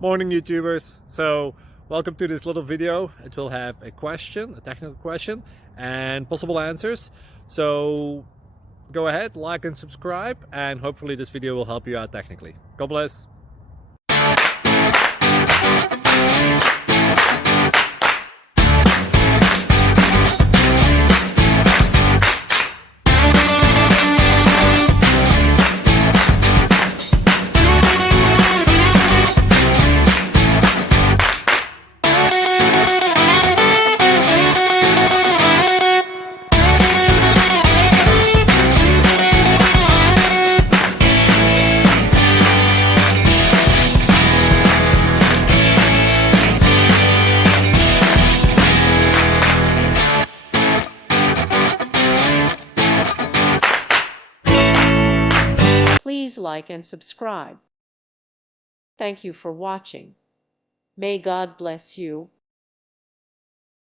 Morning YouTubers. So welcome to this little video. It will have a question, a technical question, and possible answers. So go ahead, like and subscribe, and hopefully this video will help you out technically. God bless. Please like and subscribe. Thank you for watching. May God bless you.